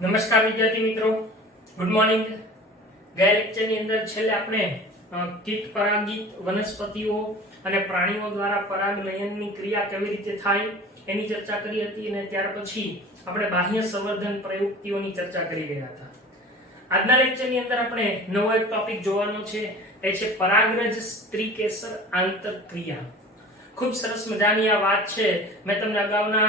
નમસ્કાર વિદ્યાર્થી મિત્રો, ગુડ મોર્નિંગ। ગયા લેક્ચરની અંદર છેલ્લે આપણે કીટ પરાગિત વનસ્પતિઓ અને પ્રાણીઓ દ્વારા પરાગનયનની ક્રિયા કેવી રીતે થાય એની ચર્ચા કરી હતી અને ત્યાર પછી આપણે બાહ્ય સંવર્ધન પ્રયુક્તિઓની ચર્ચા કરી રહ્યા હતા। આજના લેક્ચરની અંદર આપણે નવો એક ટોપિક જોવાનો છે, એ છે પરાગરજ સ્ત્રીકેસર આંતરક્રિયા। खूब सरस मजानी आ बात है। मैं तमने अगाउना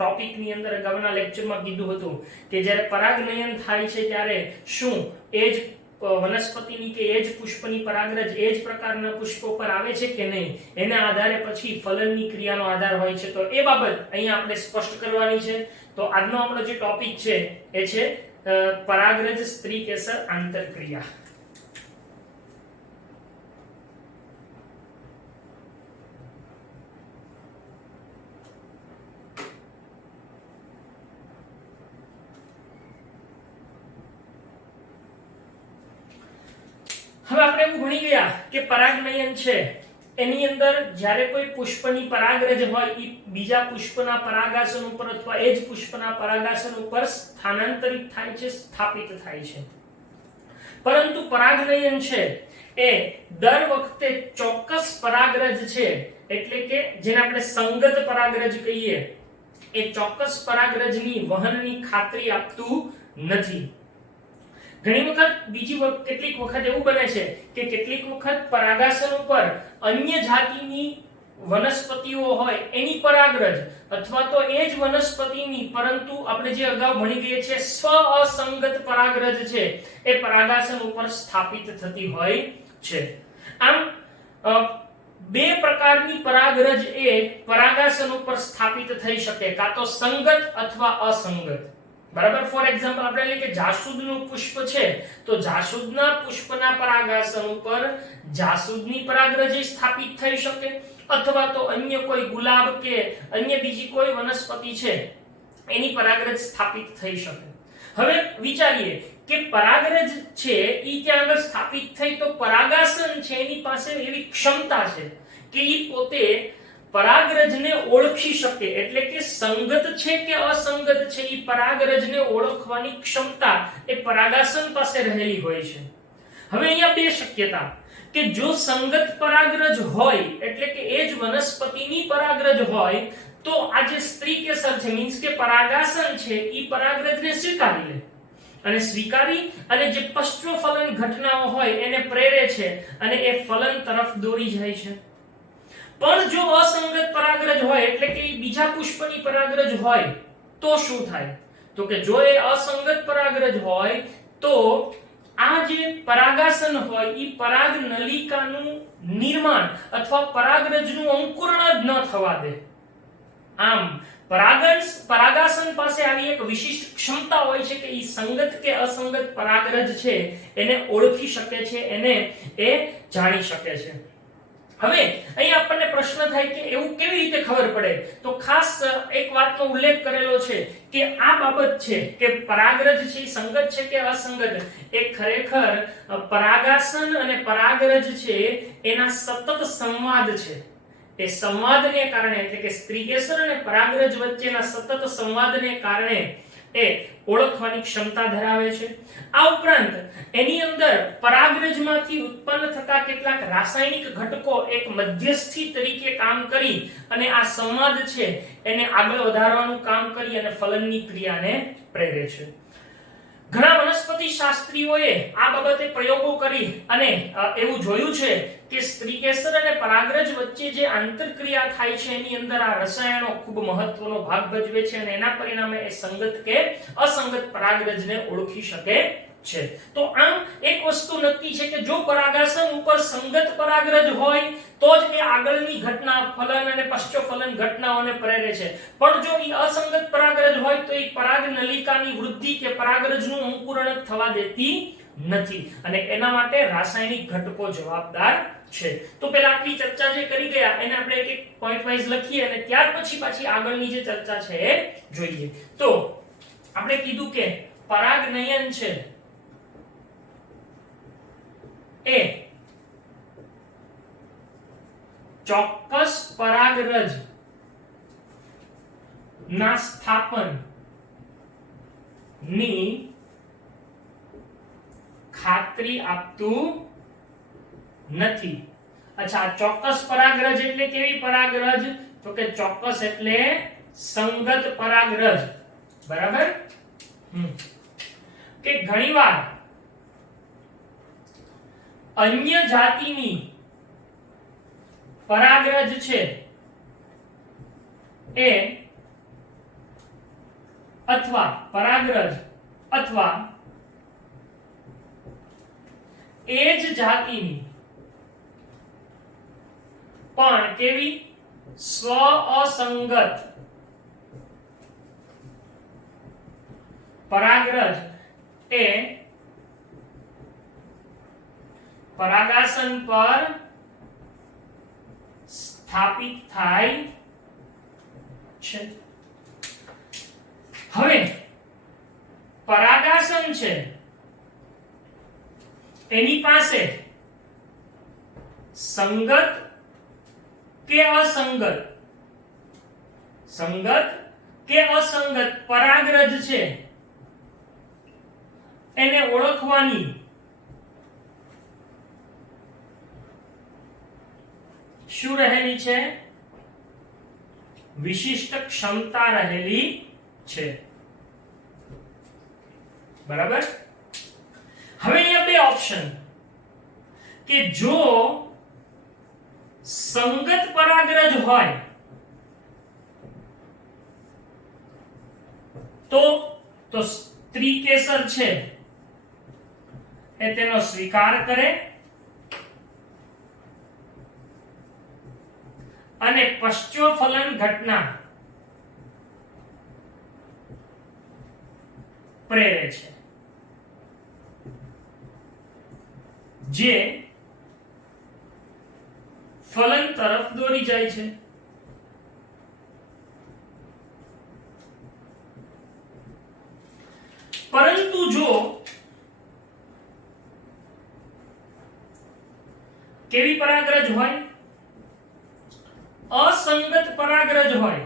टॉपिक ની અંદર અગાઉના લેક્ચરમાં કીધું હતું કે જ્યારે પરાગનયન થાય છે ત્યારે શું એ જ વનસ્પતિની કે એ જ પુષ્પની પરાગરજ એ જ પ્રકારના પુષ્પો પર આવે છે કે નહીં, એના આધારે પછી ફલનની ક્રિયાનો આધાર હોય છે। તો એ બાબત અહીંયા આપણે સ્પષ્ટ કરવાની છે। તો આજનો આપણો જે ટોપિક છે એ છે પરાગરજ સ્ત્રીકેસર આંતરક્રિયા। હવે આપણે એવું ભણી ગયા કે પરાગનયન છે એની અંદર જ્યારે કોઈ પુષ્પની પરાગરજ હોય એ બીજા પુષ્પના પરાગાસન ઉપર અથવા એ જ પુષ્પના પરાગાસન ઉપર સ્થાનાંતરિત થાય છે, સ્થાપિત થાય છે। પરંતુ પરાગનયન છે એ દર વખતે ચોક્કસ પરાગરજ છે, એટલે કે જેને આપણે સંગત પરાગરજ કહીએ, એ ચોક્કસ પરાગરજની વહનની ખાતરી આપતું નથી। ઘણી વખત કેટલીક વખત એવું બને છે કે કેટલીક વખત પરાગાસન ઉપર અન્ય જાતિની વનસ્પતિઓ હોય એની પરાગરજ અથવા તો એ જ વનસ્પતિની પરંતુ આપણે જે અગાઉ ભણી ગયે છે સ્વ અસંગત પરાગરજ છે એ પરાગાસન ઉપર સ્થાપિત થતી હોય છે। આમ બે પ્રકારની પરાગરજ એ પરાગાસન ઉપર સ્થાપિત થઈ શકે, કાં તો સંગત અથવા અસંગત। બરાબર। ફોર એક્ઝામ્પલ આપણે લઈએ કે જાસૂદનું પુષ્પ છે તો જાસૂદના પુષ્પના પરાગાસન ઉપર જાસૂદની પરાગરજ સ્થાપિત થઈ શકે અથવા તો અન્ય કોઈ ગુલાબ કે અન્ય બીજી કોઈ વનસ્પતિ છે એની પરાગરજ સ્થાપિત થઈ શકે। હવે વિચારીએ કે પરાગરજ છે ઈ ત્યાં આગળ સ્થાપિત થઈ તો પરાગાસન છે એની પાસે એવી ક્ષમતા છે કે ઈ પોતે પરાગરજને ઓળખી શકે, એટલે કે સંગત છે કે અસંગત છે એ પરાગરજને ઓળખવાની ક્ષમતા એ પરાગાસન પાસે રહેલી હોય છે। હવે અહીંયા બે શક્યતા કે જો સંગત પરાગરજ હોય એટલે કે એ જ વનસ્પતિની પરાગરજ હોય તો આ જે સ્ત્રીકેસર છે મીન્સ કે પરાગાસન છે એ પરાગરજને સ્વીકારી લે અને સ્વીકારી અને જે પશ્ચફલન ઘટનાઓ હોય એને પ્રેરે છે અને એ ફલન તરફ દોરી જાય છે। પણ જો અસંગત પરાગરજ હોય એટલે કે બીજા પુષ્પની પરાગરજ હોય તો શું થાય? તો કે જો એ અસંગત પરાગરજ હોય તો આ જે પરાગાસન હોય એ પરાગ નલિકાનું નિર્માણ અથવા પરાગરજનું અંકુરણ જ ન થવા દે। આમ પરાગાસન પાસે આવી એક વિશિષ્ટ ક્ષમતા હોય છે કે એ સંગત કે અસંગત પરાગરજ છે એને ઓળખી શકે છે, એને એ જાણી શકે છે। હવે અહીં આપણને પ્રશ્ન થાય કે એવું કેવી રીતે ખબર પડે? તો ખાસ એક વાતનો ઉલ્લેખ કરેલો છે કે આ બાબત છે કે પરાગરજ છે એ સંગત છે કે અસંગત એ ખરેખર પરાગાસન અને પરાગરજ છે એના સતત સંવાદ છે। એ સંવાદને કારણે એટલે કે સ્ત્રીકેસર અને પરાગરજ વચ્ચેના સતત સંવાદને કારણે એ ઓળખવાની ક્ષમતા ધરાવે છે। આ ઉપરાંત એની અંદર પરાગરજમાંથી ઉત્પન્ન થતા કેટલાક રાસાયણિક ઘટકો એક મધ્યસ્થી તરીકે કામ કરી અને આ સંવાદ છે એને આગળ વધારવાનું કામ કરી અને ફલનની ક્રિયાને પ્રેરે છે। ઘણા વનસ્પતિ શાસ્ત્રીઓએ આ બાબતે પ્રયોગો કરી અને એવું જોયું છે કે સ્ત્રીકેસર અને પરાગરજ વચ્ચે જે આંતરક્રિયા થાય છે એની અંદર આ રસાયણો ખૂબ મહત્વનો ભાગ ભજવે છે અને એના પરિણામે એ સંગત કે અસંગત પરાગરજને ઓળખી શકે છે। તો આમ એક વસ્તુ નક્કી છે કે જો પરાગાસન ઉપર સંગત પરાગરજ હોય તો જ એ આગળની ઘટના ફલન અને પશ્ચફલન ઘટનાઓને પ્રેરે છે, પણ જો એ અસંગત પરાગરજ હોય તો એ પરાગ નલિકાની વૃદ્ધિ કે પરાગરજનું અંકુરણ થવા દેતી નથી અને એના માટે રાસાયણિક ઘટકો જવાબદાર છે। તો પહેલા આટલી ચર્ચા જે કરી ગયા એને આપણે એક પોઈન્ટ વાઇઝ લખીએ અને ત્યાર પછી પાછી આગળની જે ચર્ચા છે એ જોઈએ। તો આપણે કીધું કે પરાગનયન છે એ ચોક્કસ પરાગરજ ના સ્થાપન ની ખાતરી આપતું નથી. અચ્છા, ચોક્કસ પરાગરજ એટલે કેવી પરાગરજ? તો કે ચોક્કસ એટલે સંગત પરાગરજ. બરાબર? કે ઘણીવાર અન્ય જાતિની પરાગરજ છે એ અથવા પરાગરજ અથવા એ જ જાતિની પણ કેવી સ્વ અસંગત પરાગરજ એ પરાગાસન પર સ્થાપિત થાય છે. હવે પરાગાસન છે એની પાસે સંગત કે અસંગત, સંગત કે અસંગત પરાગરજ છે એને ઓળખવાની શું રહેલી છે? વિશિષ્ટ ક્ષમતા રહેલી છે. બરાબર? હવે અહીંયા બે ઓપ્શન કે જો સંગત પરાગરજ હોય તો સ્ત્રી કેસર છે એ તેનો સ્વીકાર કરે અને પશ્ચોફલન ઘટના પ્રેરે છે જે ફલન તરફ દોરી જાય છે. પરંતુ જો કેવી પરાગરજ હોય? અસંગત પરાગરજ હોય.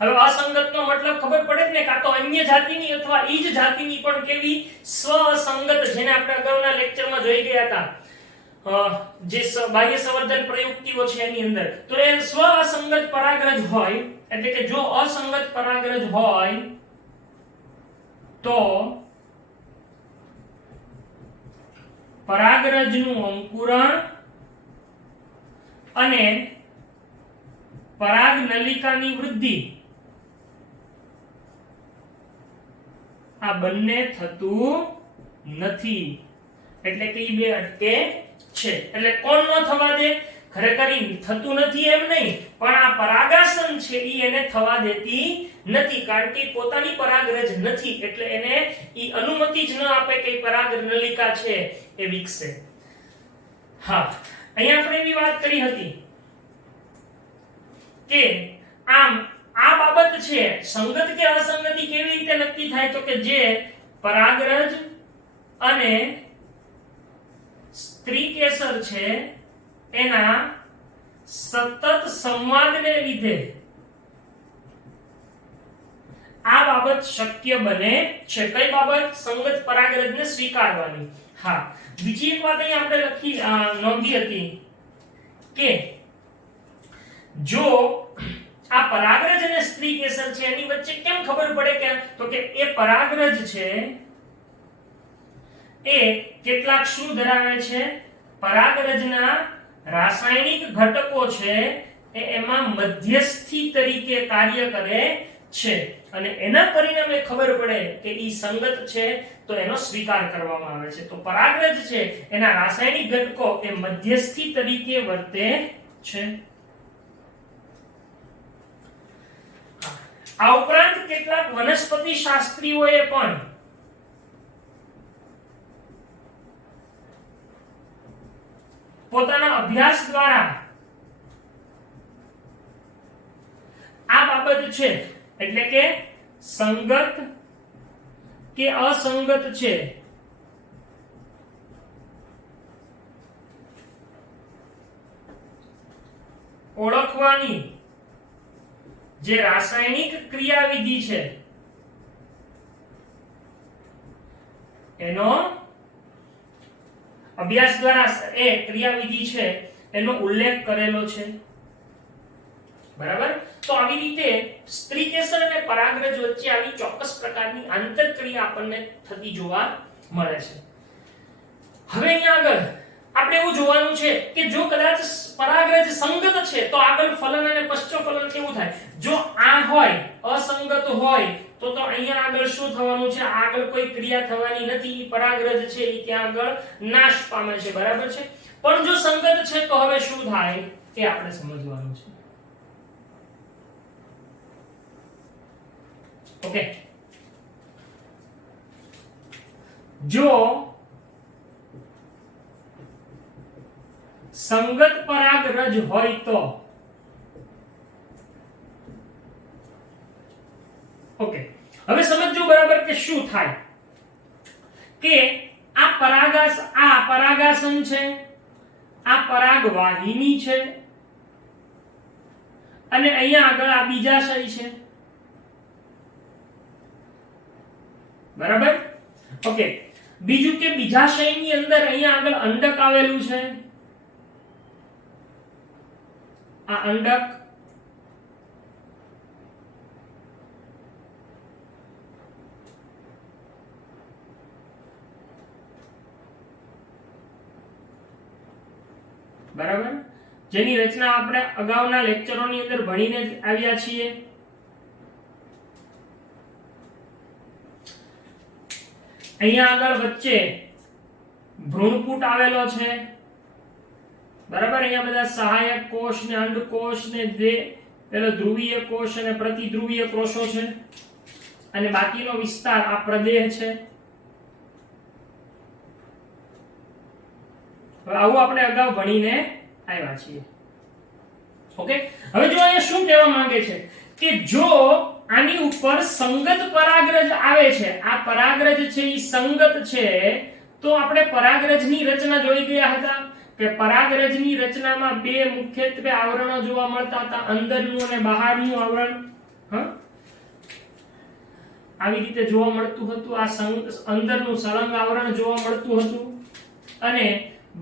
હવે અસંગતનો મતલબ ખબર પડે ને, કાં તો અન્ય જાતિની અથવા ઈ જ જાતિની પણ કેવી સ્વસંગત, જેને આપણે અગાઉના લેક્ચરમાં જોઈ ગયા હતા, જે બાહ્ય સંવર્ધન પ્રયુક્તિઓ છે એની અંદર. તો એ સ્વ અસંગત પરાગરજ હોય એટલે કે જો અસંગત પરાગરજ હોય તો પરાગરજનું અંકુરણ અને પરાગ નલિકાની વૃદ્ધિ આ બંને થતું નથી. એટલે કે ઈ બે અટકે છે. એટલે કોણ ન થવા દે? ખરેખર થતું નથી એમ નહીં, પણ આ પરાગાસન છે ઈ એને થવા દેતી નથી, કારણ કે પોતાની પરાગરજ નથી એટલે એને ઈ અનુમતિ જ ન આપે કે પરાગ નલિકા છે એ વિકસે. હા, અહીંયા આપણે એવી વાત કરી હતી કે આમ આ બાબત છે સંગત કે અસંગતિ કેવી રીતે નક્કી થાય? તો કે જે પરાગરજ અને સ્ત્રી કેસર છે એના સતત સંવાદને લીધે આ બાબત શક્ય બને છે. કઈ બાબત? સંગત પરાગરજને સ્વીકારવાની. હા, બીજી એક વાત અહીં આપણે નોંધી હતી કે જો આ પરાગરજ અને સ્ત્રી કેસર છે એની વચ્ચે કેમ ખબર પડે કે? તો કે એ પરાગરજ છે એ કેટલાક શું ધરાવે છે? પરાગરજના રાસાયણિક ઘટકો છે એ એમાં મધ્યસ્થી તરીકે કાર્ય કરે છે અને એના પરિણામે ખબર પડે કે ઈ સંગત છે તો એનો સ્વીકાર કરવામાં આવે છે. તો પરાગરજ છે એના રાસાયણિક ઘટકો એ મધ્યસ્થી તરીકે વર્તે છે. આ ઉપરાંત કેટલાક વનસ્પતિ શાસ્ત્રીઓએ પણ પોતાના અભ્યાસ દ્વારા આ બાબત છે એટલે કે સંગત કે અસંગત છે ઓળખવાની જે રાસાયણિક ક્રિયાવિધિ છે એનો અભ્યાસ દ્વારા એ ક્રિયાવિધિ છે એનો ઉલ્લેખ કરેલો છે. બરાબર. તો આવી રીતે સ્ત્રીકેસર અને પરાગરજ વચ્ચે આવી ચોક્કસ પ્રકારની આંતરક્રિયા આપણને થતી જોવા મળે છે. હવે અહીંયા આગળ આપણે એવું જોવાનું છે કે જો કદાચ પરાગરજ સંગત છે તો આગળ ફલન અને પશ્ચફલન કેવું થાય. જો આ હોય અસંગત હોય તો અહીંયા આગળ શું થવાનું છે, આગળ કોઈ ક્રિયા થવાની નથી. પરાગરજ છે એ ત્યાં આગળ નાશ પામે છે. બરાબર છે. પણ જો સંગત છે તો હવે શું થાય એ આપણે સમજવાનું છે. ઓકે. જો સંગત પરાગરજ હોય તો ઓકે, હવે સમજો બરાબર કે શું થાય કે આ પરાગાસન છે, આ પરાગવાહિની છે અને અહીંયા આગળ આ બીજાશય છે. બરાબર. ઓકે. બીજું કે બીજાશયની અંદર અહીંયા આગળ અંડક આવેલું છે. આ અંડક બરાબર, જેની રચના આપણે અગાઉના લેક્ચરોની અંદર ભણીને આવ્યા છીએ. અહીંયા આગળ વચ્ચે ભ્રૂણપુટ આવેલો છે. બરાબર. અહીંયા બધા સહાયક કોષ ને અંડકોષ ને પેલો ધ્રુવીય કોષ અને પ્રતિધ્રુવીય કોષો છે અને બાકીનો વિસ્તાર આ પ્રદેહ છે. હવે આવું આપણે અગાઉ ભણીને આવ્યા છીએ. ઓકે. હવે જો અહીંયા શું કહેવા માંગે છે કે જો આની ઉપર સંગત પરાગરજ આવે છે, આ પરાગરજ છે એ સંગત છે, તો આપણે પરાગરજની રચના જોઈ ગયા હતા કે પરાગરજની રચનામાં બે મુખ્યત્વે આવરણો જોવા મળતા હતા, અંદરનું અને બહારનું આવરણ. આવી રીતે જોવા મળતું હતું. આ અંદરનું સળંગ આવરણ જોવા મળતું હતું અને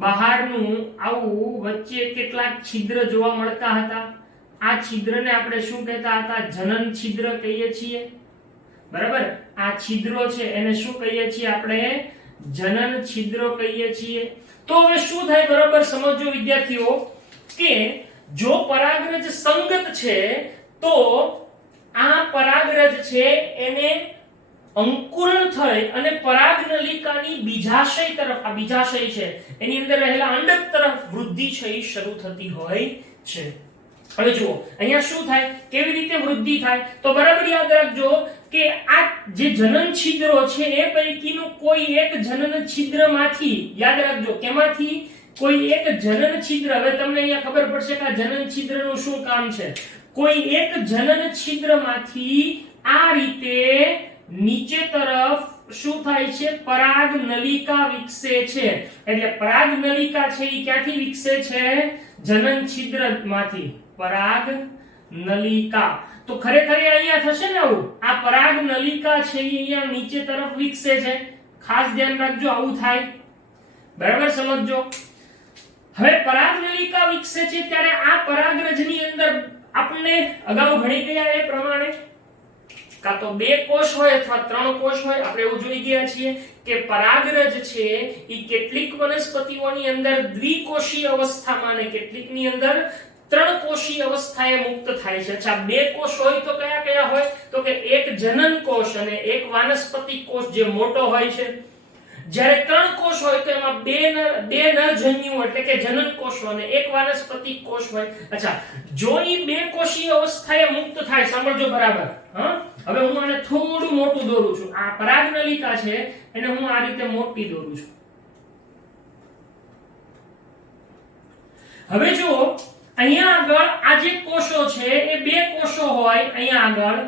બહારનું આવું વચ્ચે કેટલાક છિદ્ર જોવા મળતા હતા. આ છિદ્રને આપણે શું કહેતા હતા? જનન છિદ્ર કહીએ છીએ. બરાબર. આ છિદ્રો છે એને શું કહીએ છીએ આપણે? જનન છિદ્રો કહીએ છીએ. તો હવે શું થાય બરાબર સમજો વિદ્યાર્થીઓ કે જો પરાગરજ સંગત છે તો આ પરાગરજ છે એને અંકુરણ થઈ અને પરાગનલિકાની બીજાશય તરફ, આ બીજાશય છે એની અંદર રહેલા અંડક તરફ વૃદ્ધિ છે એ શરૂ થતી હોય છે. હવે જુઓ અહીંયા શું થાય, કેવી રીતે વૃદ્ધિ થાય? તો બરાબર યાદ રાખજો કે આ જે જનન છિદ્રો છે એ પૈકીનું કોઈ એક જનન છિદ્રમાંથી, યાદ રાખજો કેમાંથી? કોઈ એક જનન છિદ્ર. હવે તમને અહીંયા ખબર પડશે કે આ જનન છિદ્રનું શું કામ છે. કોઈ એક જનન છિદ્રમાંથી આ રીતે નીચે તરફ શું થાય છે? પરાગ નલિકા વિકસે છે. એટલે પરાગ નલિકા છે એ ક્યાંથી વિકસે છે? જનન છિદ્રમાંથી. પરાગ નલિકા. તો ખરેખર અહીંયા થશે ને આવું, આ પરાગ નલિકા છે એ અહીંયા નીચે તરફ વિકસે છે. ખાસ ધ્યાન રાખજો આવું થાય. બરાબર સમજજો. હવે પરાગ નલિકા વિકસે છે ત્યારે આ પરાગરજની અંદર આપણે અગાઉ ભણી ગયા એ પ્રમાણે કાં તો બે કોષ હોય અથવા ત્રણ કોષ હોય. આપણે એવું જોઈ ગયા છીએ કે પરાગરજ છે એ કેટલીક વનસ્પતિઓની અંદર દ્વિકોષીય અવસ્થામાં અને કેટલીકની અંદર ત્રણ કોષીય અવસ્થાએ મુક્ત થાય છે. અચ્છા, બે કોષ હોય તો કયા કયા હોય? તો કે એક જનન કોષ અને એક વાનસ્પતિક કોષ જે મોટો હોય છે. જ્યારે ત્રણ કોષ હોય તો એમાં બે નરજન્યુ એટલે કે જનન કોષો અને એક વાનસ્પતિક કોષ હોય. અચ્છા, જો એ બે કોષીય અવસ્થાએ મુક્ત થાય, સાંભળજો બરાબર. હવે હું આને થોડું મોટું દોરું છું. આ પરાગનલિકા છે એને હું આ રીતે મોટી દોરું છું. હવે જુઓ અહીંયા આગળ આ જે કોષો છે એ બે કોષો હોય. અહીંયા આગળ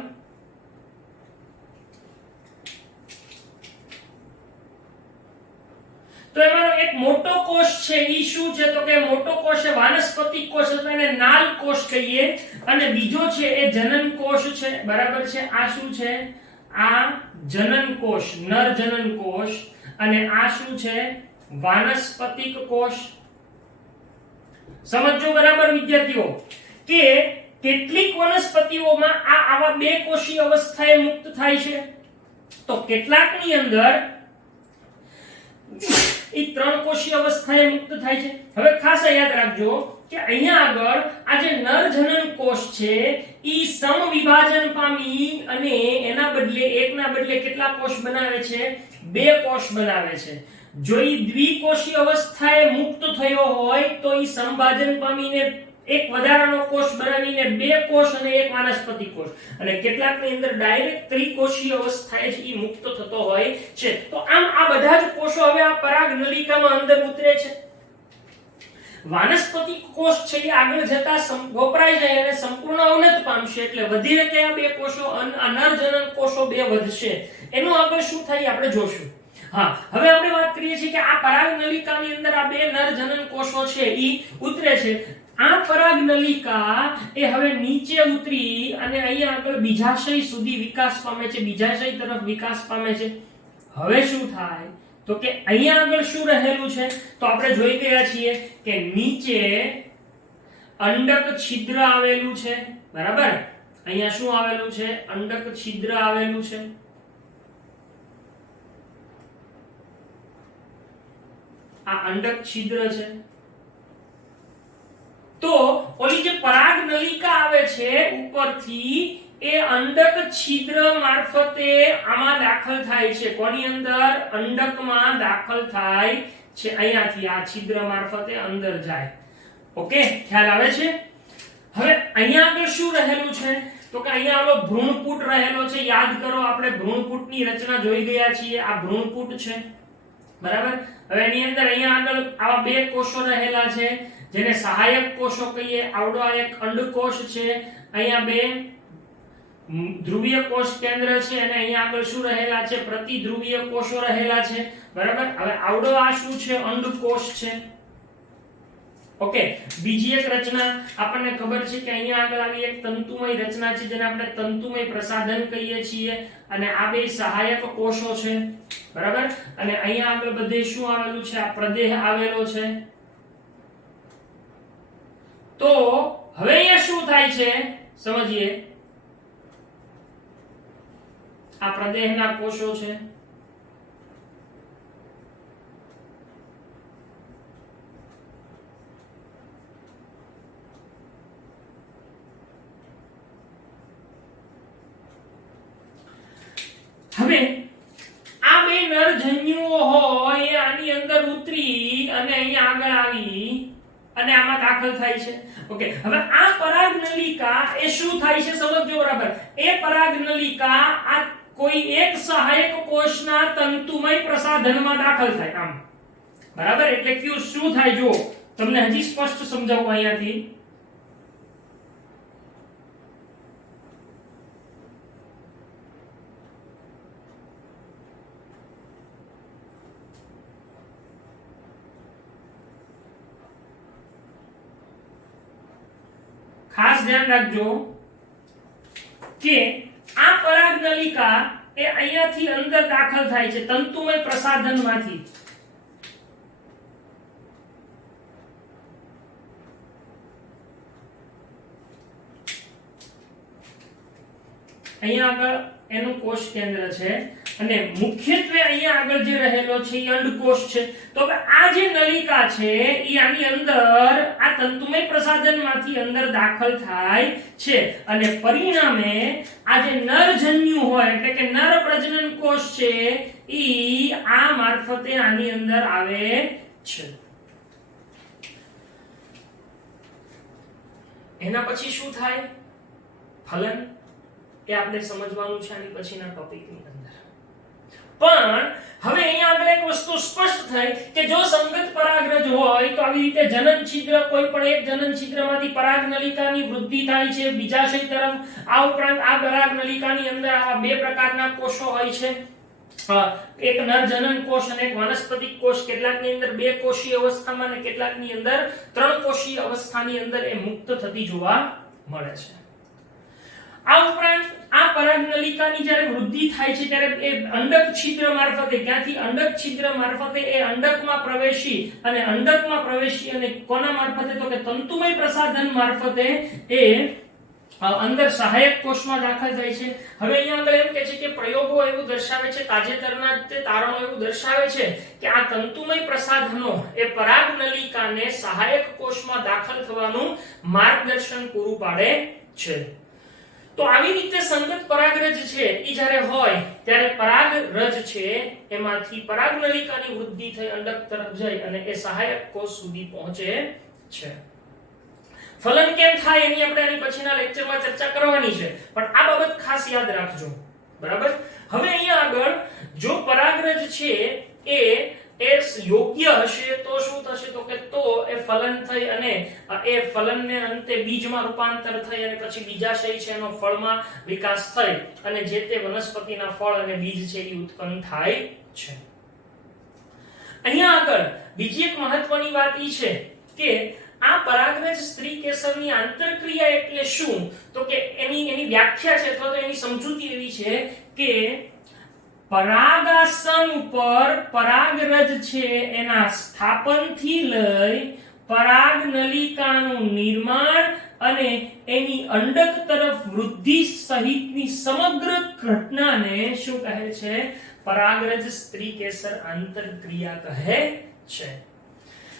તો એમાંનો એક મોટો કોષ છે ઈ શું છે? તો કે મોટો કોષ એ વાનસ્પતિક કોષ એટલે એને નાલ કોષ કહીએ અને બીજો છે એ જનન કોષ છે. બરાબર છે. આ શું છે? આ જનન કોષ, નર જનન કોષ અને આ શું છે? વાનસ્પતિક કોષ. સમજો બરાબર વિદ્યાર્થીઓ કે કેટલીક વનસ્પતિઓમાં આ આવા બે કોષી અવસ્થાએ મુક્ત થાય છે, તો કેટલાકની અંદર એ ત્રણ કોષી અવસ્થાએ મુક્ત થાય છે. હવે ખાસ યાદ રાખજો કે અહીંયા આગળ આ જે નરજનન કોષ છે ઈ સમવિભાજન પામી અને એના બદલે એકના બદલે કેટલા કોષ બનાવે છે? બે કોષ બનાવે છે. જો ઈ દ્વિકોષી અવસ્થાએ મુક્ત થયો હોય તો ઈ સમભાજન પામીને એક વધારાનો કોષ બનાવીને બે કોષ અને એક વાનસ્પતિક કોષ, અને કેટલાકની અંદર ડાયરેક્ટ ત્રિકોષી અવસ્થાએ જ ઈ મુક્ત થતો હોય છે. તો આમ આ બધા જ કોષો હવે આ પરાગ નલિકામાં અંદર ઉતરે છે. વાનસ્પતિક કોષ છે એ આગળ જતા વપરાઈ જાય અને સંપૂર્ણ અવનત પામશે, એટલે વધીને કયા બે કોષો? નરજનન કોષો બે વધશે. એનું આગળ શું થાય આપણે જોશું. હા, હવે આપણે વાત કરીએ છીએ કે આ પરાગ નલિકાની અંદર આ બે નરજનન કોષો છે ઈ ઉતરે છે. આ પરાગ નલિકા એ હવે નીચે ઉતરી અને અહીંયા આગળ બીજાશય સુધી વિકાસ પામે છે, બીજાશય તરફ વિકાસ પામે છે. હવે શું થાય તો કે અહીંયા આગળ શું રહેલું છે? તો આપણે જોઈ ગયા છીએ કે નીચે અંડક છિદ્ર આવેલું છે, બરાબર? અહીંયા શું આવેલું છે? અંડક છિદ્ર આવેલું છે. આ અંડક છિદ્ર છે. તો ઓલી જે પરાગ નલિકા આવે છે ઉપરથી એ અંડક છિદ્ર મારફતે આમાં દાખલ થાય છે. કોની અંદર? અંડકમાં દાખલ થાય છે. અહીંયાથી આ છિદ્ર મારફતે અંદર જાય. ઓકે, ખ્યાલ આવે છે? હવે અહીંયા આગળ શું રહેલું છે? તો કે અહીંયા ઓલો ભ્રૂણપુટ રહેલો છે. યાદ કરો, આપણે ભ્રૂણપુટની રચના જોઈ ગયા છીએ. આ ભ્રૂણપુટ છે, બરાબર? હવે એની અંદર અહીંયા આગળ આવા બે કોષો રહેલા છે જેને સહાયક કોષો કહીએ. આવડો આ એક અંડકોષ છે, અહીંયા બે ધ્રુવીય કોષ કેન્દ્ર છે અને અહીંયા આગળ શું રહેલા છે? પ્રતિધ્રુવીય કોષો રહેલા છે, બરાબર? હવે આવડો આ શું છે? અંડકોષ છે. ઓકે, બીજી એક રચના આપણને ખબર છે કે અહીંયા આગળ આવી એક તંતુમય રચના છે જેને આપણે તંતુમય પ્રસાધન કહીએ છીએ, અને આ બે સહાયક કોષો છે, બરાબર? અને અહીંયા આગળ બધે શું આવેલું છે? આ પ્રદેહ આવેલો છે. તો હવે અહીંયા શું થાય છે સમજીએ. આ પ્રદેહના કોષો છે. હવે આ બે નરજન્યુઓ હોય એ આની અંદર ઉતરી અને અહીંયા આગળ આવી અને આમાં દાખલ થાય છે. ઓકે, હવે આ પરાગ નલિકા એ શું થાય છે સમજજો બરાબર. એ પરાગ નલિકા આ કોઈ એક સહાયક કોષના તંતુમય પ્રસાધનમાં દાખલ થાય, આમ, બરાબર? એટલે કે શું થાય જો તમને હજી સ્પષ્ટ સમજાવું અહીંયાથી. ખાસ ધ્યાન રાખજો કે આ પરાગ નલિકા એ અહીંયાથી અંદર દાખલ થાય છે તંતુમય પ્રસાધનમાંથી. અહીંયા આગળ એનું કોષ કેન્દ્ર છે અને મુખ્યત્વે અહીંયા આગળ જે રહેલો છે એ અંડકોષ છે. તો હવે આ જે નલિકા છે એ આની અંદર આ તંતુમય પ્રસાધનમાંથી અંદર દાખલ થાય છે અને પરિણામે આ જે નરજન્યુ હોય એટલે કે નર પ્રજનન કોષ છે ઈ આ મારફતે આની અંદર આવે છે. એના પછી શું થાય? ફલન. એ આપણે સમજવાનું છે આની પછીના ટોપિકની અંદર. પણ હવે અહીંયા આગળ એક વસ્તુ સ્પષ્ટ થઈ કે જો સંગત પરાગરજ હોય તો આવી રીતે જનન છિદ્ર, કોઈ પણ એક જનન છિદ્રમાંથી પરાગ નલિકાની વૃદ્ધિ થાય છે બીજાશય તરફ. આ ઉપરાંત આ પરાગ નલિકાની અંદર આવા બે પ્રકારના કોષો હોય છે, એક નરજનન કોષ અને એક વાનસ્પતિક કોષ. કેટલાકની અંદર બે કોષીય અવસ્થામાં અને કેટલાકની અંદર ત્રણ કોષીય અવસ્થાની અંદર એ મુક્ત થતી જોવા મળે છે. આ ઉપરાંત આ પરાગનલિકાની જ્યારે વૃદ્ધિ થાય છે ત્યારે એ અંડક છિદ્ર મારફતે, ક્યાંથી અંડક છિદ્ર મારફતે એ અંડકમાં પ્રવેશી અને કોના મારફતે તો કે તંતુમય પ્રસાધન મારફતે એ અંદર સહાયક કોષમાં દાખલ થાય છે. હવે અહીંયા આગળ એમ કહે છે કે પ્રયોગો એવું દર્શાવે છે, તાજેતરના તે તારણો એવું દર્શાવે છે કે આ તંતુમય પ્રસાધનો એ પરાગનલિકાને સહાયક કોષમાં દાખલ થવાનું માર્ગદર્શન પૂરું પાડે છે. તો આવી રીતે સંગત પરાગરજ છે એ જ્યારે હોય ત્યારે પરાગરજ છે એમાંથી પરાગનલિકાની વૃદ્ધિ થઈ અંડક તરફ જઈ અને એ સહાયક કોષ સુધી પહોંચે છે. ફલન કેમ થાય એની આપણે આની પછીના લેક્ચરમાં ચર્ચા કરવાની છે, પણ આ બાબત ખાસ યાદ રાખજો. બરાબર. હવે અહીંયા આગળ જો પરાગરજ છે એ યોગ્ય હશે તો શું થશે તો કે તો એ ફલન થઈ અને એ ફલનને અંતે બીજમાં રૂપાંતર થઈ અને પછી બીજાશય છે એનો ફળમાં વિકાસ થઈ અને જે તે વનસ્પતિના ફળ અને બીજ છે એ ઉત્પન્ન થાય છે. અહીંયા આગળ બીજી એક મહત્વની વાત એ છે કે આ પરાગરજ સ્ત્રી કેસરની આંતરક્રિયા એટલે શું તો કે એની વ્યાખ્યા છે અથવા તો એની સમજૂતી એવી છે કે પરાગાસન ઉપર પરાગરજ છે એના સ્થાપનથી લઈ પરાગનલિકાનું નિર્માણ અને એની અંડક તરફ વૃદ્ધિ સહિતની સમગ્ર ઘટનાને શું કહે છે? પરાગરજ સ્ત્રી કેસર આંતરક્રિયા કહે છે.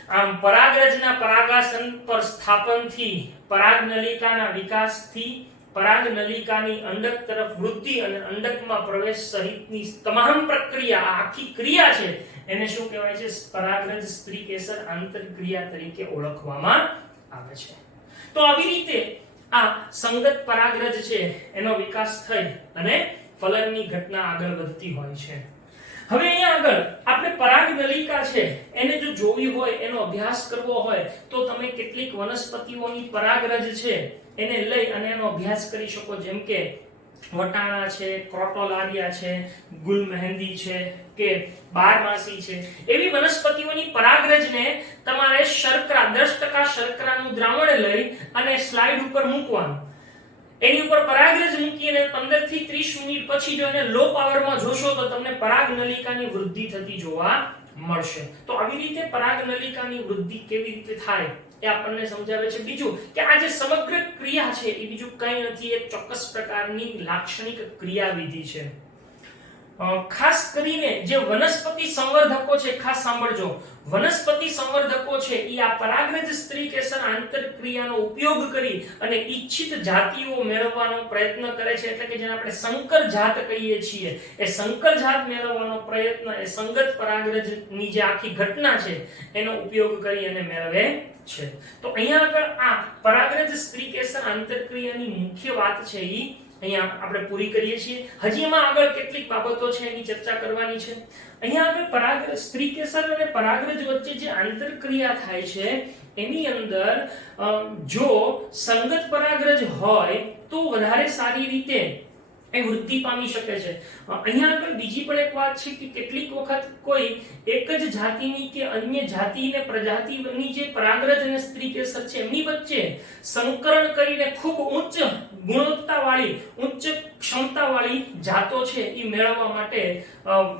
આમ પરાગરજના પરાગાસન પર સ્થાપનથી પરાગનલિકાના વિકાસથી પરાગનલિકાની અંડક તરફ વૃદ્ધિ અને અંડકમાં પ્રવેશ સહિતની તમામ પ્રક્રિયા, આખી ક્રિયા છે એને શું કહેવાય છે? પરાગરજ સ્ત્રી કેસર આંતરક્રિયા તરીકે ઓળખવામાં આવે છે. તો આવી રીતે આ સંગત પરાગરજ છે એનો વિકાસ થઈ અને ફલનની ઘટના આગળ વધતી હોય છે. હવે અહીંયા આગળ આપણે પરાગનલિકા છે એને જો જોવી હોય, એનો અભ્યાસ કરવો હોય તો તમે કેટલીક વનસ્પતિઓની પરાગરજ છે એને લઈ અને એનો અભ્યાસ કરી શકો. જેમ કે વટાણા છે, ક્રોટોલારિયા છે, ગુલમહેંદી છે કે બારમાસી છે. એવી વનસ્પતિઓની પરાગરજને તમારે શર્કરા 10% શર્કરાનું દ્રાવણ લઈ અને સ્લાઇડ ઉપર મૂકવાનું. એની ઉપર પરાગરજ મૂકીને 15 થી 30 મિનિટ પછી જો એને લો પાવરમાં જોશો તો તમને પરાગનલિકાની વૃદ્ધિ થતી જોવા મળશે. તો આવી રીતે પરાગનલિકાની વૃદ્ધિ કેવી રીતે થાય એ આપણને સમજાવે છે. બીજું કે આ જે સમગ્ર ક્રિયા છે એ બીજું કંઈ નથી, એક ચોક્કસ પ્રકારની લાક્ષણિક ક્રિયાવિધિ છે. ખાસ કરીને જે વનસ્પતિ સંવર્ધકો છે, ખાસ સાંભળજો, વનસ્પતિ સંવર્ધકો છે એ આ પરાગરજ સ્ત્રી કેસર આંતરક્રિયાનો ઉપયોગ કરી અને ઈચ્છિત જાતિઓ મેળવવાનો પ્રયત્ન કરે છે. એટલે કે જેને આપણે સંકર જાત કહીએ છીએ, એ સંકર જાત મેળવવાનો પ્રયત્ન એ સંગત પરાગરજની જે આખી ઘટના છે એનો ઉપયોગ કરી અને મેળવે છે. તો અહીંયા આગળ આ પરાગરજ સ્ત્રી કેસર આંતરક્રિયાની મુખ્ય વાત છે એ અહીંયા આપણે પૂરી કરીએ છીએ. હજી એમાં આગળ કેટલીક બાબતો છે એની ચર્ચા કરવાની છે. અહીંયા આગળ પરાગરજ સ્ત્રી કેસર અને પરાગરજ વચ્ચે જે આંતરક્રિયા થાય છે એની અંદર જો સંગત પરાગરજ હોય તો વધારે સારી રીતે એ વૃદ્ધિ પામી શકે છે. અહીંયા આગળ બીજી પણ એક વાત છે કે કેટલીક વખત કોઈ એક જ જાતિની કે અન્ય જાતિ ને પ્રજાતિની જે પરાગરજ અને સ્ત્રી કેસર છે એમની વચ્ચે સંકરણ કરીને ખૂબ ઉચ્ચ ગુણવત્તાવાળી, ઉચ્ચ ક્ષમતાવાળી જાતો છે એ મેળવવા માટે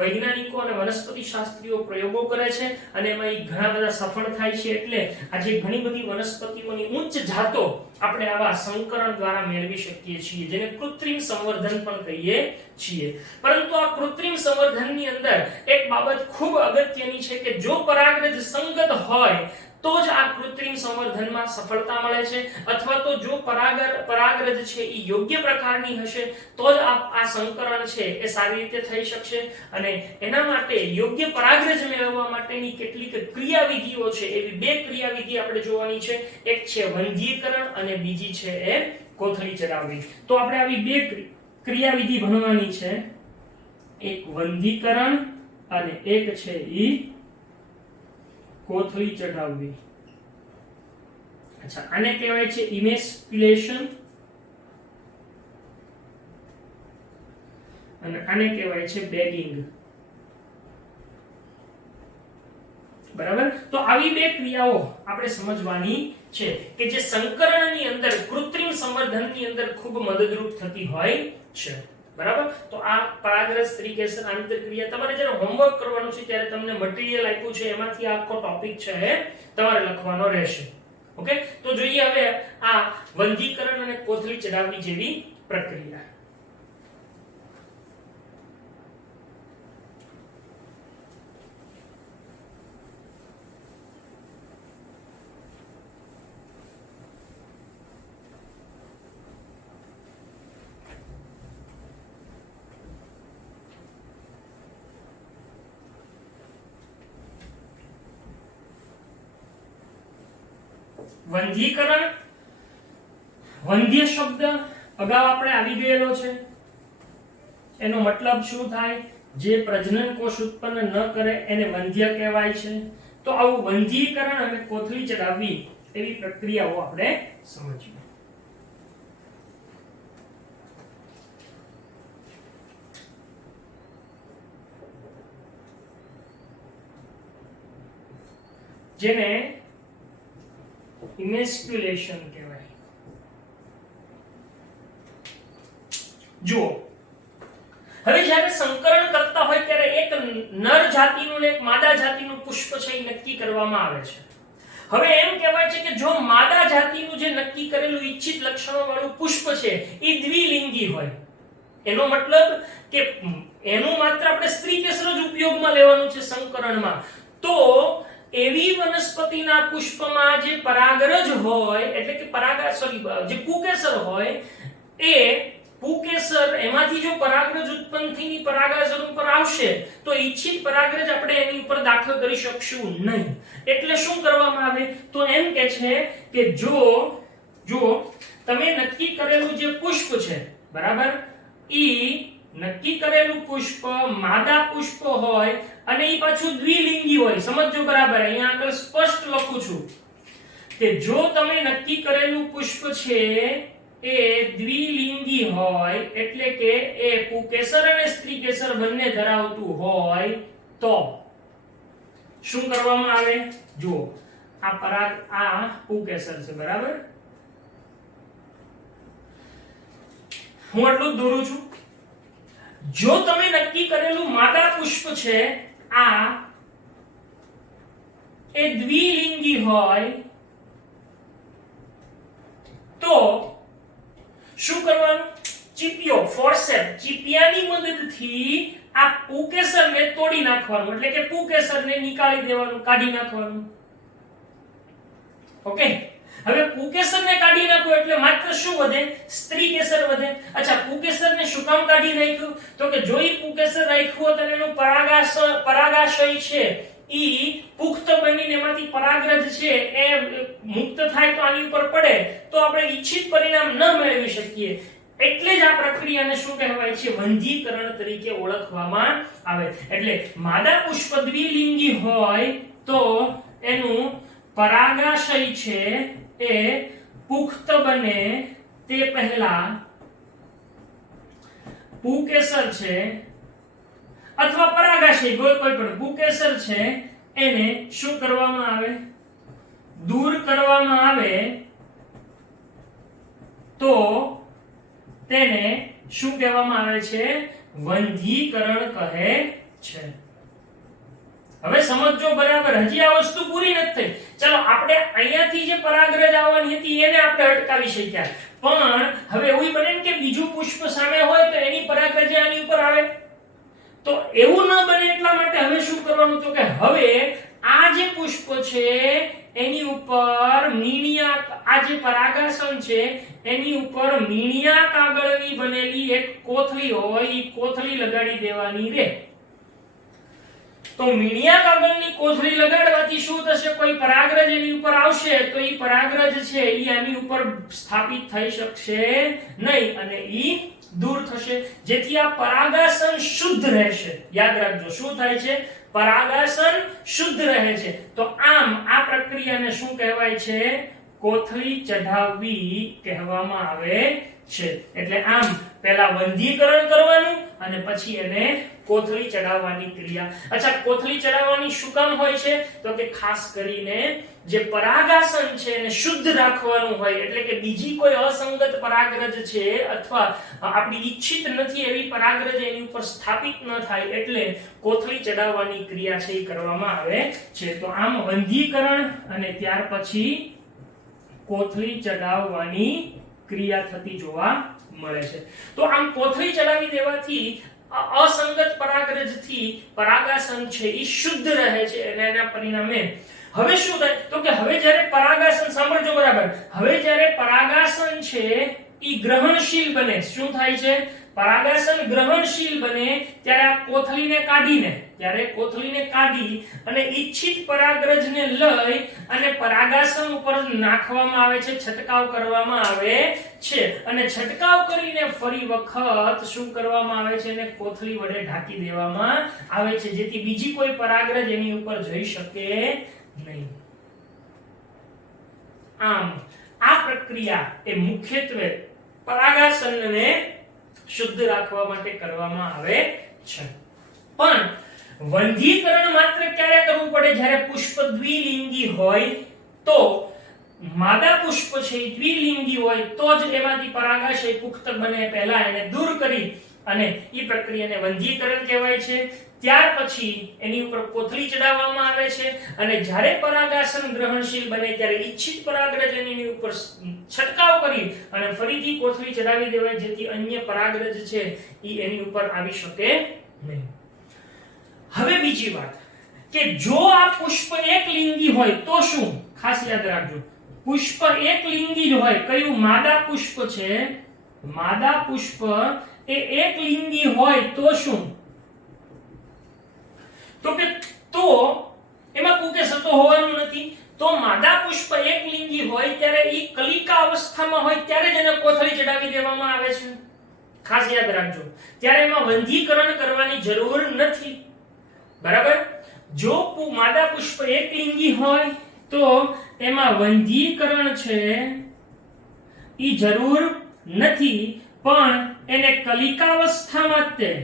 વૈજ્ઞાનિકો અને વનસ્પતિ શાસ્ત્રીઓ પ્રયોગો કરે છે અને એમાં એ ઘણા બધા સફળ થાય છે. એટલે આજે ઘણી બધી વનસ્પતિઓની ઉચ્ચ જાતો આપણે આવા સંકરણ દ્વારા મેળવી શકીએ છીએ, જેને કૃત્રિમ સંવર્ધન પણ કહીએ છીએ. પરંતુ આ કૃત્રિમ સંવર્ધનની અંદર એક બાબત ખૂબ અગત્યની છે કે જો પરાગરજ સંગત હોય તો જ આ કૃત્રિમ સંવર્ધનમાં સફળતા મળે છે, અથવા તો જો પરાગરજ છે એ યોગ્ય પ્રકારની હશે તો જ આ સંકરણ છે એ સારી રીતે થઈ શકશે. અને એના માટે યોગ્ય પરાગરજ મેળવવા માટેની કેટલીક ક્રિયાવિધિઓ છે, એવી 2 ક્રિયાવિધિ આપણે જોવાની છે. એક છે વંધ્યીકરણ અને બીજી છે એ કોથળી ચડાવવી. તો આપણે આવી 2 ક્રિયાવિધિ ભણવાની છે, એક વંધ્યીકરણ અને એક છે ઈ કોથળી ચઢાવવી. અચ્છા, આને કહેવાય છે ઇમેસ્ક્યુલેશન અને આને કહેવાય છે બેગિંગ. બરાબર. તો આવી 2 ક્રિયાઓ આપણે સમજવાની છે કે જે સંકરણની અંદર કૃત્રિમ સંવર્ધનની અંદર ખૂબ મદદરૂપ થતી હોય છે. બરાબર. તો આ પરાગરજ સ્ત્રીકેસર આંતરક્રિયા તમારે જ્યારે હોમવર્ક કરવાનું છે ત્યારે તમને મટીરીયલ આપ્યું છે એમાંથી આખો ટોપિક છે એ તમારે લખવાનો રહેશે. ઓકે. તો જોઈએ હવે આ વંધ્યીકરણ અને કોથળી ચડાવવી જેવી પ્રક્રિયા. વંધ્યીકરણ, વંધ્ય શબ્દ અગાઉ આપણે આવી ગયેલો છે. એનો મતલબ શું થાય? જે પ્રજનન કોષ ઉત્પન્ન ન કરે એને વંધ્ય કહેવાય છે. તો આવું વંધ્યીકરણ અને કોથળી ચડાવવી એવી પ્રક્રિયાઓ આપણે સમજીએ. જેને ઇમેસ્ક્યુલેશન કહેવાય. જુઓ, હવે જ્યારે સંકરણ કરતા હોય ત્યારે એક નર જાતિનું ને એક માદા જાતિનું પુષ્પ છે એ નક્કી કરવામાં આવે છે. હવે એમ કહેવાય છે કે જો માદા જાતિનું જે નક્કી કરેલું ઈચ્છિત લક્ષણો વાળું પુષ્પ છે એ દ્વિલિંગી હોય, એનો મતલબ કે એનું માત્ર આપણે સ્ત્રી કેસર જ ઉપયોગમાં લેવાનું છે સંકરણમાં, તો એવી વનસ્પતિના પુષ્પમાં જે પરાગરજ હોય એટલે કે જે પુકેસર હોય એ પુકેસર એમાંથી જો પરાગરજ ઉત્પન્ન થઈને પરાગાસર ઉપર આવશે તો ઈચ્છિત પરાગરજ આપણે એની ઉપર દાખલ કરી શકશું નહીં. એટલે શું કરવામાં આવે? તો એમ કે છે કે જો તમે નક્કી કરેલું જે પુષ્પ છે, બરાબર, ઈ નક્કી કરેલું પુષ્પ માદા પુષ્પ હોય અને ઈ પાછું દ્વિલિંગી હોય. સમજો બરાબર, અહીંયા આગળ સ્પષ્ટ લખું છું કે જો તમે નક્કી કરેલું પુષ્પ છે એ દ્વિલિંગી હોય એટલે કે એ પુકેસર અને સ્ત્રીકેસર બંને ધરાવતું હોય તો શું કરવામાં આવે? જુઓ, આ પુકેસર છે, બરાબર. હું આટલું જ દોરું છું. જો તમે નક્કી કરેલું માદા પુષ્પ છે આ એ દ્વિલિંગી હોય તો શું કરવાનું? ચીપિયાની મદદથી આ પુકેસરને તોડી નાખવાનું, એટલે કે પુકેસરને નીકાળી દેવાનું, કાઢી નાખવાનું. ઓકે. હવે પુકેસરને કાઢી નાખો એટલે માત્ર શું વધે? સ્ત્રી કેસર વધે. અચ્છા, પુકેસરને શું કામ કાઢી નાખ્યું? તો કે જો ઈ પુકેસર રાખ્યું હોત અને એનું પરાગાશય છે ઈ પુખ્ત બનીને એમાંથી પરાગરજ છે એ મુક્ત થાય તો આની ઉપર પડે તો આપણે ઈચ્છિત પરિણામ ન મેળવી શકીએ. એટલે જ આ પ્રક્રિયાને શું કહેવાય છે? વંધ્યીકરણ તરીકે ઓળખવામાં આવે. એટલે માદા પુષ્પ દ્વિલિંગી હોય તો એનું પરાગાશય છે એ પુખ્ત બને તે પહેલા પુકેસર છે અથવા પરાગાશય કોઈ પણ પુકેસર છે એને શું કરવામાં આવે? દૂર કરવામાં આવે તો તેને શું કહેવામાં આવે છે? વંધ્યીકરણ કહે છે. હવે સમજો બરાબર, હજી આ વસ્તુ પૂરી નથી થઈ. ચલો, આપણે અહીંયાથી જે પરાગરજ આવવાની હતી એને આપણે અટકાવી શક્યા, પણ હવે એવું બને કે બીજું પુષ્પ સામે હોય તો એની પરાગરજ આની ઉપર આવે. તો એવું ન બને એટલા માટે હવે શું કરવાનું? તો કે હવે આ જે પુષ્પ છે એની ઉપર આ જે પરાગાસન છે એની ઉપર મીણિયા કાગળની બનેલી એક કોથળી હોય, ઈ કોથળી લગાડી દેવાની રે. તો મીણિયા કાગળની કોથળી લગાડવાથી શું થશે? કોઈ પરાગરજ એની ઉપર આવશે તો ઈ પરાગરજ છે ઈ આની ઉપર સ્થાપિત થઈ શકશે નહીં અને ઈ દૂર થશે, જેથી આ પરાગાસન શુદ્ધ રહેશે. યાદ રાખજો, શું થાય છે? પરાગાસન શુદ્ધ રહે છે. તો આમ આ પ્રક્રિયાને શું કહેવાય છે? કોથળી ચઢાવવી કહેવામાં આવે છે. એટલે આમ પહેલા વંધ્યીકરણ કરવાનું અને પછી એને કોથળી ચડાવવાની ક્રિયા. અચ્છા, કોથળી ચડાવવાની શું કામ હોય છે? તો કે ખાસ કરીને જે પરાગાસન છે એને શુદ્ધ રાખવાનું હોય, એટલે કે બીજી કોઈ અસંગત પરાગરજ છે અથવા આપણી ઈચ્છિત નથી એવી પરાગરજ એની ઉપર સ્થાપિત ન થાય, એટલે કોથળી ચડાવવાની ક્રિયા છે એ કરવામાં આવે છે. તો આમ વંધ્યીકરણ અને ત્યાર પછી કોથળી ચડાવવાની ક્રિયા થતી જોવા મળે છે. તો આમ કોથળી ચડાવી દેવાથી અસંગત પરાગરજથી પરાગાસન છે એ શુદ્ધ રહે છે અને એના પરિણામે હવે શું થાય? તો કે હવે જ્યારે પરાગાસન, સાંભળજો બરાબર, હવે જ્યારે પરાગાસન છે ઈ ગ્રહણશીલ બને. શું થાય છે? પરાગાસન ગ્રહણશીલ બને ત્યારે આ કોથળીને કાઢી અને ઈચ્છિત પરાગરજને લઈ અને પરાગાસન ઉપર નાખવામાં આવે છે, છંટકાવ કરવામાં આવે છે. અને છંટકાવ કરીને ફરી વખત શું કરવામાં આવે છે? એને કોથળી વડે ઢાંકી દેવામાં આવે છે, જેથી બીજી કોઈ પરાગરજ એની ઉપર જઈ શકે નહીં. આમ આ પ્રક્રિયા એ મુખ્યત્વે પરાગાસનને શુદ્ધ રાખવા માટે કરવામાં આવે છે. પણ વંધ્યીકરણ માત્ર ક્યારે કરવું પડે? જ્યારે પુષ્પ દ્વિલિંગી હોય તો. માદા પુષ્પ છે એ દ્વિલિંગી હોય તો જ એમાંથી પરાગાશય પુખ્ત બને પહેલા એને દૂર કરી અને એ પ્રક્રિયાને વંધ્યીકરણ કહેવાય છે. ત્યાર પછી એની ઉપર કોથળી ચડાવવામાં આવે છે અને જ્યારે પરાગાસન ગ્રહણશીલ બને ત્યારે ઈચ્છિત પરાગરજ એની ઉપર છંટકાવ કરી અને ફરીથી કોથળી ચડાવી દેવાય, જેથી અન્ય પરાગરજ છે એ એની ઉપર આવી શકે નહીં. હવે બીજી વાત કે જો આ પુષ્પ એકલિંગી હોય તો શું? ખાસ યાદ રાખજો, પુષ્પ એકલિંગી જ હોય. કયું? માદા પુષ્પ છે. માદા પુષ્પ એ એકલિંગી હોય તો શું? તો એમાં કુકેસતો હોવાનું નથી. તો માદા પુષ્પ એકલિંગી હોય ત્યારે ઈ કલિકા અવસ્થામાં હોય ત્યારે જ એને કોથળી ચડાવી દેવામાં આવે છે. ખાસ યાદ રાખજો, ત્યારે એમાં વંધ્યીકરણ કરવાની જરૂર નથી. બરાબર? જો માદા પુષ્પ એકલિંગી હોય તો એમાં વંધ્યીકરણ છે ઈ જરૂર નથી, પણ એને કલિકાવસ્થામાં જ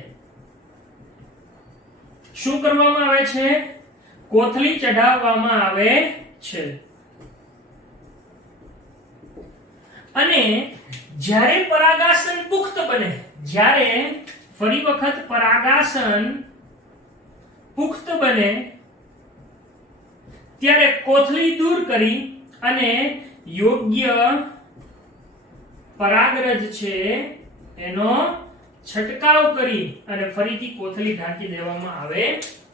શું કરવામાં આવે છે? કોથળી ચડાવવામાં આવે છે. અને જ્યારે પરાગાસન પુખ્ત બને, જ્યારે ફરી વખત પરાગાસન પુખ્ત બને ત્યારે કોથળી દૂર કરી અને યોગ્ય પરાગરજ છે એનો છંટકાવ કરી અને ફરીથી કોથળી ઢાંકી દેવામાં આવે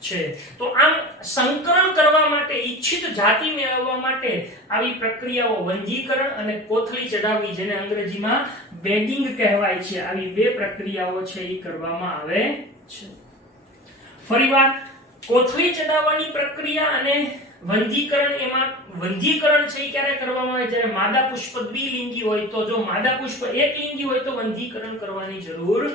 છે. તો આમ સંકરણ કરવા માટે, ઈચ્છિત જાતિ મેળવવા માટે આવી પ્રક્રિયાઓ વંધ્યીકરણ અને કોથળી ચડાવવી, જેને અંગ્રેજીમાં બેગિંગ કહેવાય છે, આવી બે પ્રક્રિયાઓ છે એ કરવામાં આવે છે. ફરીવાર કોથળી ચડાવવાની પ્રક્રિયા અને વંધ્યીકરણ, એમાં વંધ્યીકરણ છે એ ક્યારે કરવામાં આવે? જ્યારે માદા પુષ્પ દ્વિલિંગી હોય તો. જો માદા પુષ્પ એકલિંગી હોય તો વંધ્યીકરણ કરવાની જરૂર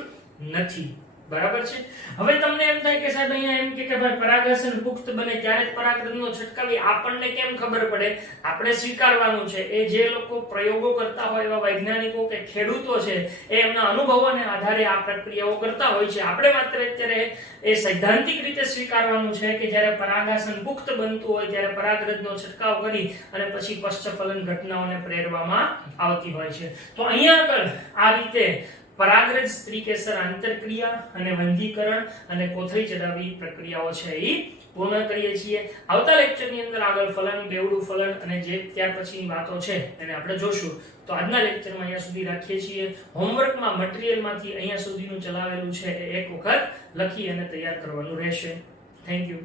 નથી. બરાબર છે? હવે તમને એમ થાય કે સાહેબ અહીંયા એમ કે ભાઈ પરાગાસન પુખ્ત બને ત્યારે જ પરાગરજનો છંટકાવ, આપણને કેમ ખબર પડે? આપણે સ્વીકારવાનું છે એ જે લોકો પ્રયોગો કરતા હોય એવા વૈજ્ઞાનિકો કે ખેડૂતો છે એ એમના અનુભવોને આધારે આ પ્રક્રિયાઓ કરતા હોય છે. આપણે માત્ર અત્યારે એ સૈદ્ધાંતિક રીતે સ્વીકારવાનું છે કે જ્યારે પરાગાસન પુખ્ત બનતું હોય ત્યારે પરાગરજનો છંટકાવ કરી અને પછી પશ્ચફલન ઘટનાઓને પ્રેરવામાં આવતી હોય છે. તો અહીંયા આગળ આ રીતે પરાગરજ સ્ત્રીકેસર આંતરક્રિયા અને વંધ્યીકરણ અને કોથળી ચડાવી પ્રક્રિયાઓ છે એ પૂર્ણ કરીએ છીએ. આવતા લેક્ચરની અંદર આગળ ફલન, બેવડું ફલન અને જે ત્યાર પછીની વાતો છે એને આપણે જોશું. તો આજના લેક્ચરમાં અહીંયા સુધી રાખીએ છીએ. હોમવર્કમાં મટીરીયલમાંથી અહીંયા સુધીનું ચલાવેલું છે એ એક વખત લખી અને તૈયાર કરવાનું રહેશે. Thank you.